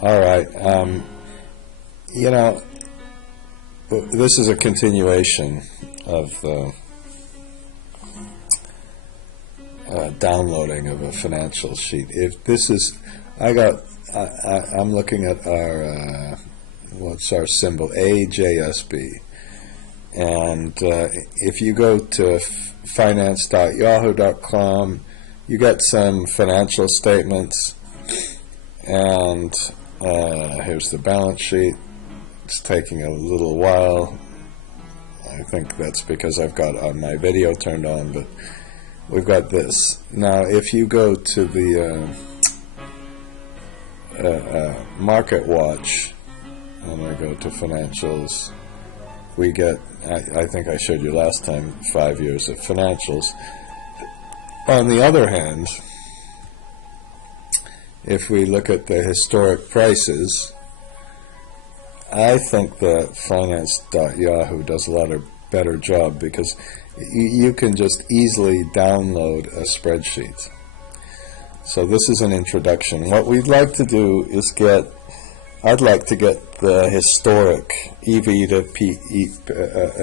All right. You know, this is a continuation of the downloading of a financial sheet. If this is, I'm looking at our, what's our symbol, AJSB. And if you go to finance.yahoo.com, you get some financial statements, and here's the balance sheet. It's taking a little while. I think that's because I've got my video turned on, but we've got this. Now, if you go to the Market Watch, and I go to financials, we get, I think I showed you last time, 5 years of financials. On the other hand, if we look at the historic prices, I think that finance.yahoo does a lot of better job, because you can just easily download a spreadsheet. So this is an introduction. What we'd like to do is I'd like to get the historic EV to PE,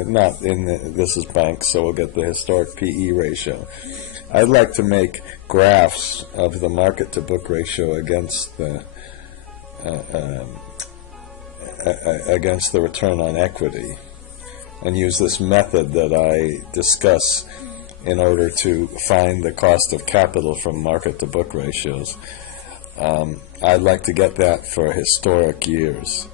not in this is bank, so we'll get the historic PE ratio. I'd like to make graphs of the market to book ratio against the return on equity, and use this method that I discuss in order to find the cost of capital from market to book ratios. I'd like to get that for historic years.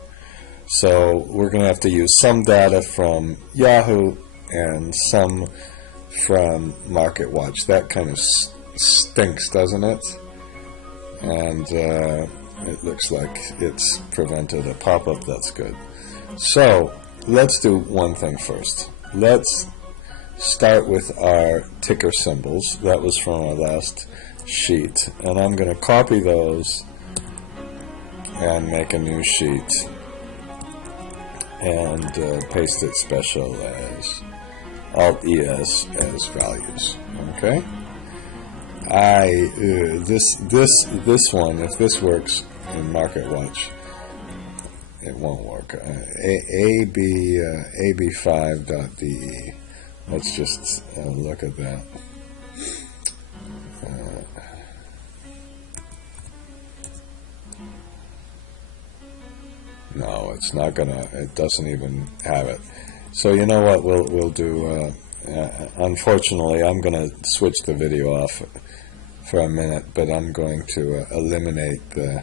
So we're going to have to use some data from Yahoo and some from Market Watch. That kind of stinks, doesn't it? And it looks like it's prevented a pop-up. That's good. So let's do one thing first. Let's start with our ticker symbols. That was from our last sheet, and I'm going to copy those and make a new sheet and paste it special as Alt-ES as values. Okay. This one, if this works in Market Watch, it won't work. AB5.de. Let's just look at that. No, it's not gonna. It doesn't even have it. So you know what we'll do. Unfortunately, I'm gonna switch the video off for a minute, but I'm going to eliminate the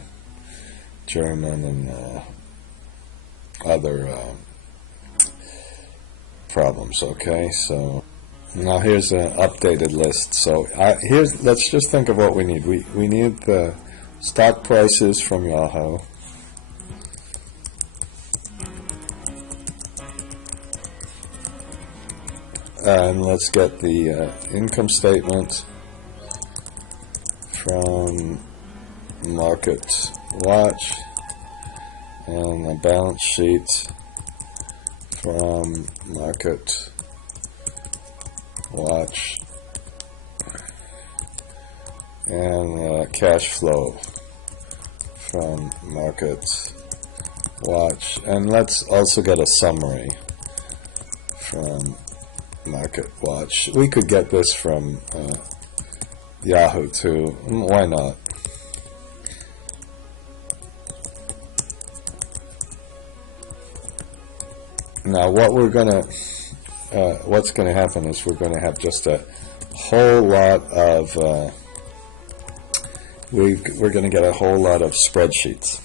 German and other problems. Okay, so now here's an updated list. So let's just think of what we need. We need the stock prices from Yahoo. And let's get the income statement from Market Watch and the balance sheet from Market Watch and cash flow from Market Watch. And let's also get a summary from Market Watch. We could get this from Yahoo too. Why not? Now, what's gonna happen is we're gonna have just a whole lot of we're gonna get a whole lot of spreadsheets.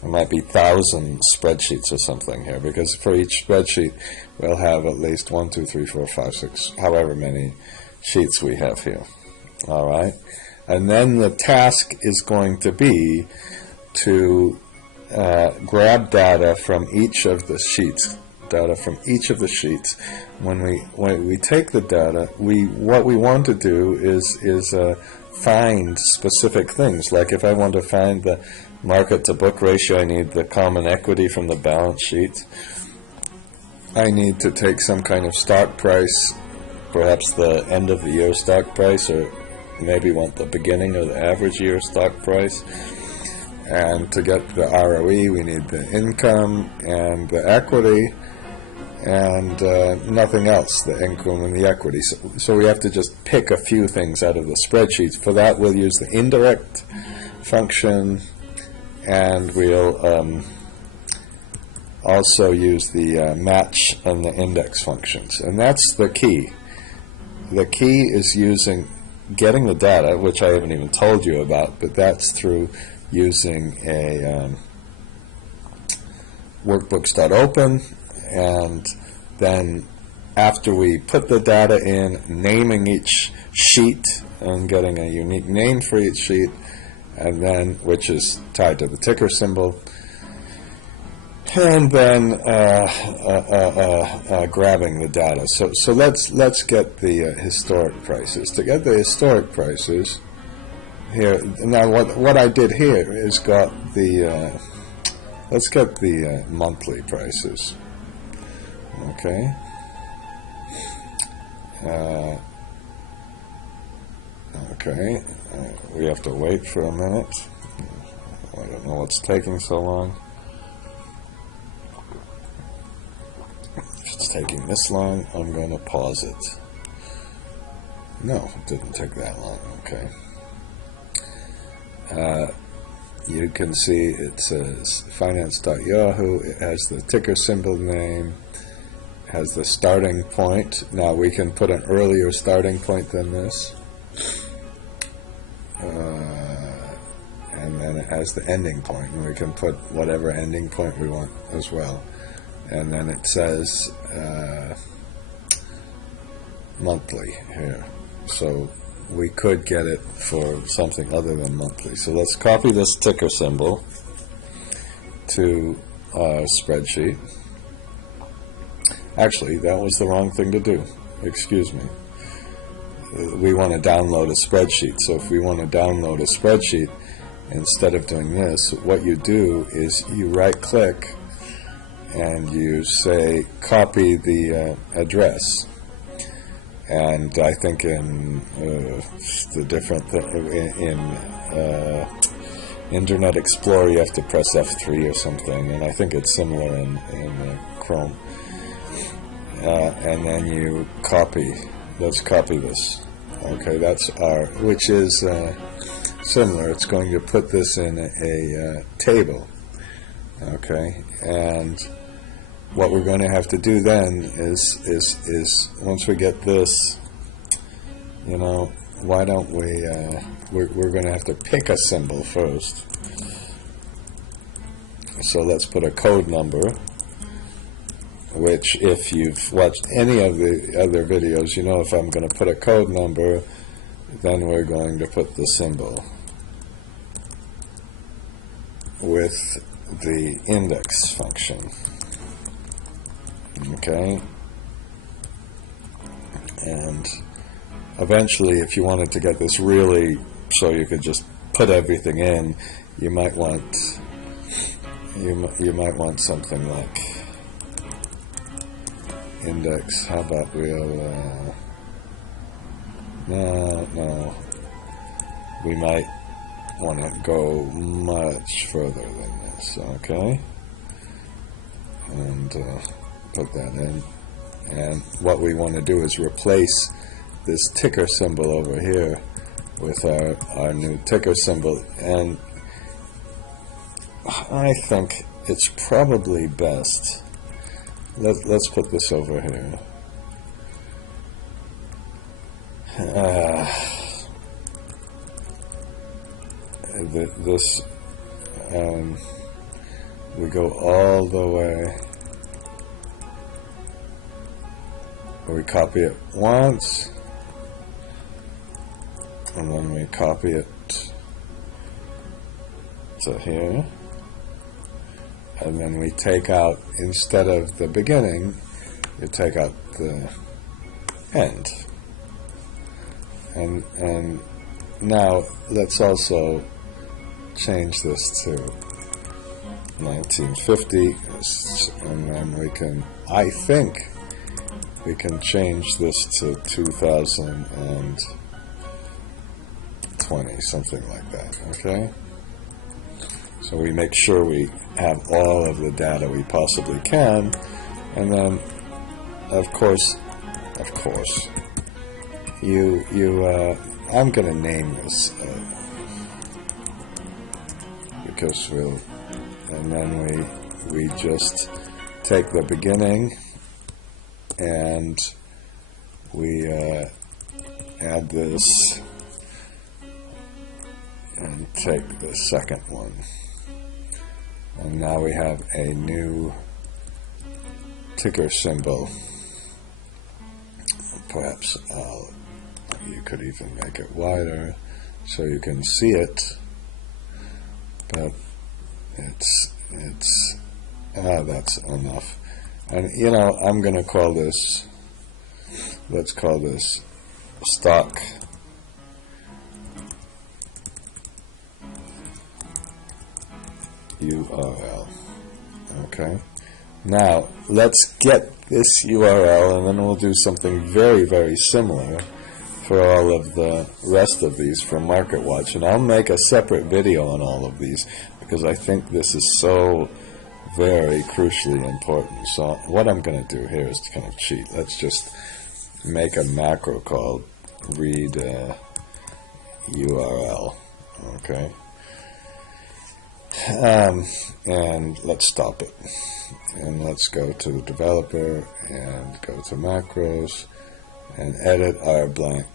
There might be 1,000 spreadsheets or something here, because for each spreadsheet we'll have at least 1, 2, 3, 4, 5, 6, however many sheets we have here. All right, and then the task is going to be to grab data from each of the sheets. When we take the data, what we want to do is find specific things. Like if I want to find the market to book ratio, I need the common equity from the balance sheet. I need to take some kind of stock price, perhaps the end of the year stock price, or maybe want the beginning or the average year stock price. And to get the ROE, we need the income and the equity, and nothing else, the income and the equity. So we have to just pick a few things out of the spreadsheet. For that, we'll use the indirect function, and we'll also use the match and the index functions. And that's the key. The key is getting the data, which I haven't even told you about, but that's through using a workbooks.open, and then after we put the data in, naming each sheet and getting a unique name for each sheet, and then which is tied to the ticker symbol, and then grabbing the data. So let's get the historic prices. To get the historic prices here, now what I did here is got the let's get the monthly prices. Okay. Okay. We have to wait for a minute. I don't know what's taking so long. If it's taking this long, I'm going to pause it. No, it didn't take that long. Okay. You can see it says finance.yahoo. It has the ticker symbol name, has the starting point. Now we can put an earlier starting point than this. And then it has the ending point, and we can put whatever ending point we want as well. And then it says monthly here. So we could get it for something other than monthly. So let's copy this ticker symbol to our spreadsheet. Actually, that was the wrong thing to do. Excuse me. We want to download a spreadsheet. So if we want to download a spreadsheet, instead of doing this, what you do is you right-click and you say copy the address. And I think in the different in Internet Explorer you have to press F3 or something, and I think it's similar in Chrome. And then you copy. Let's copy this. Okay, that's which is similar. It's going to put this in a table. Okay, and what we're going to have to do then is once we get this, you know, why don't we? We're going to have to pick a symbol first. So let's put a code number, which if you've watched any of the other videos, you know if I'm going to put a code number, then we're going to put the symbol with the index function. Okay, and eventually if you wanted to get this really so you could just put everything in, you might want something like index. How about we'll no, we might want to go much further than this. Okay, and put that in, and what we want to do is replace this ticker symbol over here with our new ticker symbol, and I think it's probably best, let's put this over here. We go all the way. We copy it once, and then we copy it to here, and then we take out, instead of the beginning, you take out the end. And now let's also change this to 1950, and then we can, I think we can change this to 2020, something like that. Okay, So we make sure we have all of the data we possibly can, and then of course, I'm going to name this because and then we just take the beginning and we add this and take the second one, and now we have a new ticker symbol. Perhaps you could even make it wider so you can see it, but that's enough. And I'm going to call this, let's call this stock URL. Okay, now let's get this URL, and then we'll do something very, very similar for all of the rest of these from MarketWatch, and I'll make a separate video on all of these because I think this is so very crucially important. So what I'm going to do here is to kind of cheat. Let's just make a macro called read URL. Okay, and let's stop it, and let's go to the developer and go to macros and edit our blank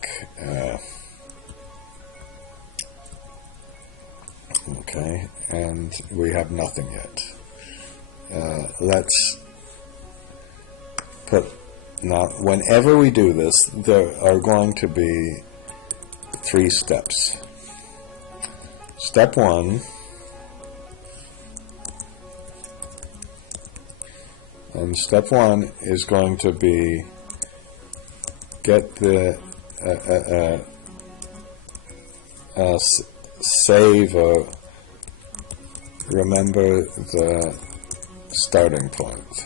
okay, and we have nothing yet. Let's put, now whenever we do this, there are going to be 3 steps. Step 1, and step 1 is going to be get the save or remember the starting point.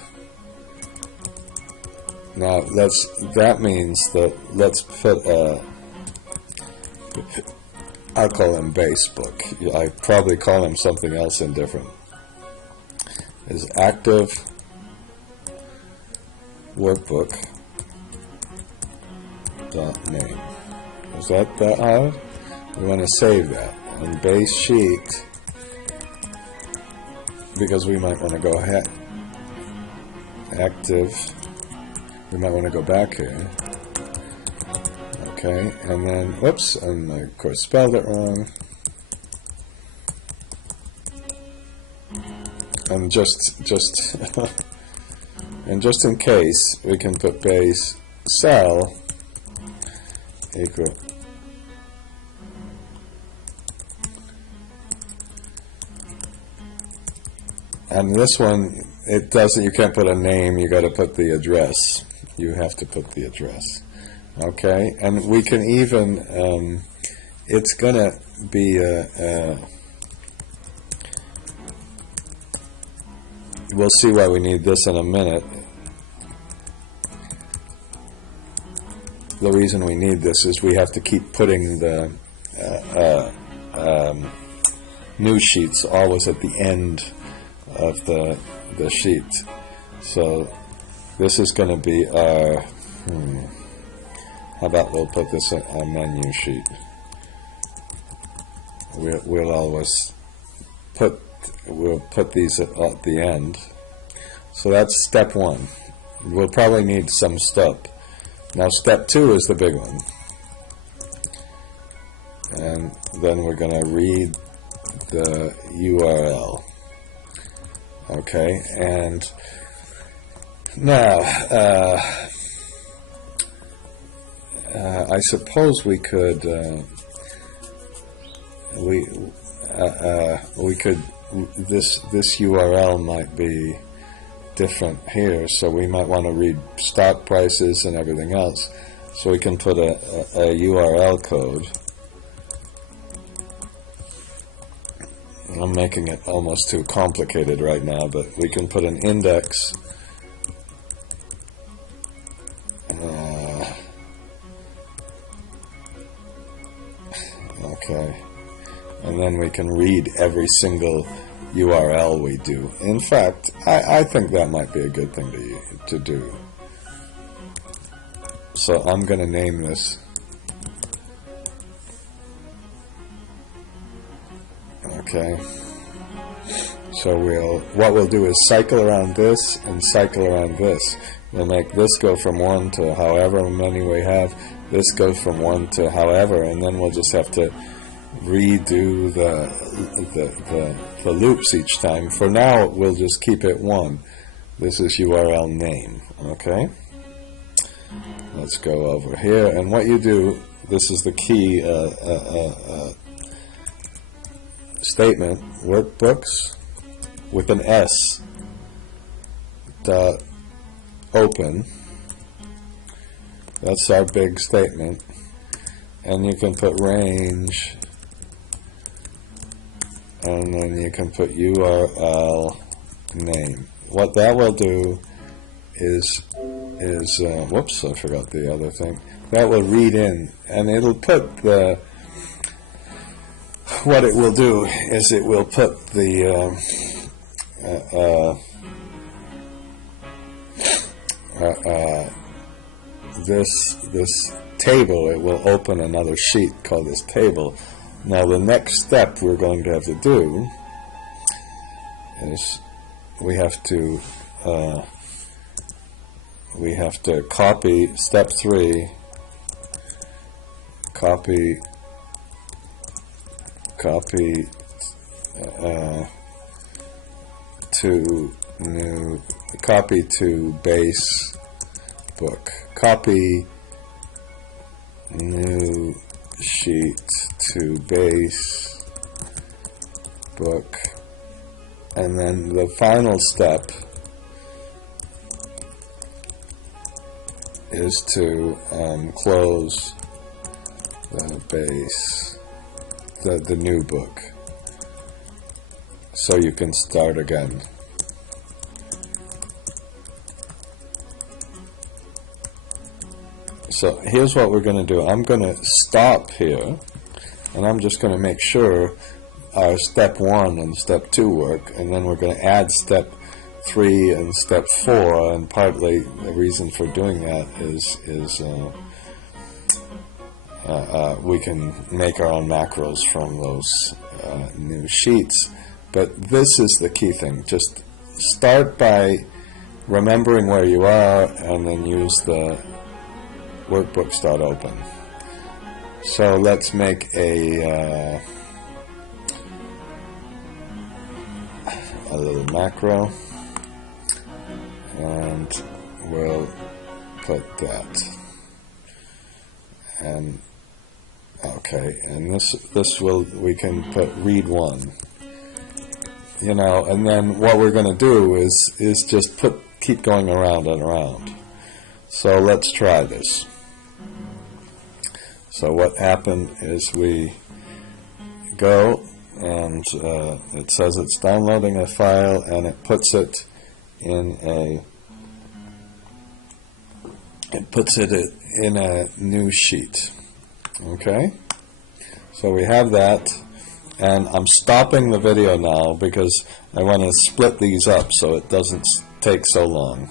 Now that means that let's put I'll call him basebook. I probably call him something else indifferent. Is active workbook .name. Is that hard? We want to save that. And base sheet, because we might want to go ahead. Active, we might want to go back here. Okay, and then, whoops, and I of course spelled it wrong. And just and just in case, we can put base cell equal and this one, it doesn't, you can't put a name, you got to put the address. You have to put the address. Okay, and we can even it's gonna be we'll see why we need this in a minute. The reason we need this is we have to keep putting the new sheets always at the end of the sheet. So this is going to be our, how about we'll put this in our menu sheet. We'll always we'll put these at the end. So that's step 1. We'll probably need some step. Now step 2 is the big one. And then we're going to read the URL. Okay, and now I suppose we could we could this URL might be different here, so we might want to read stock prices and everything else. So we can put a URL code. I'm making it almost too complicated right now, but we can put an index. Okay, and then we can read every single URL we do. In fact, I think that might be a good thing to do. So I'm going to name this. Okay. So what we'll do is cycle around this and cycle around this. We'll make this go from 1 to however many we have. This goes from 1 to however, and then we'll just have to redo the loops each time. For now, we'll just keep it 1. This is URL name. Okay. Let's go over here, and what you do, this is the key statement, workbooks with an S dot open. That's our big statement, and you can put range, and then you can put URL name. What that will do is whoops, I forgot the other thing. That will read in, and it'll put what it will do is it will put the this table. It will open another sheet called this table. Now the next step we're going to have to do is we have to copy step 3, copy to base book, copy new sheet to base book, and then the final step is to close the base, the new book, so you can start again. So here's what we're going to do. I'm going to stop here, and I'm just going to make sure our step 1 and step 2 work, and then we're going to add step 3 and step 4, and partly the reason for doing that is we can make our own macros from those new sheets. But this is the key thing. Just start by remembering where you are, and then use the workbooks.open. So let's make a little macro, and we'll put that. And okay, and this will, we can put read 1. You know, and then what we're going to do is just keep going around and around. So let's try this. So what happened is we go, and it says it's downloading a file, and it puts it in a new sheet. Okay, so we have that, and I'm stopping the video now because I want to split these up so it doesn't take so long.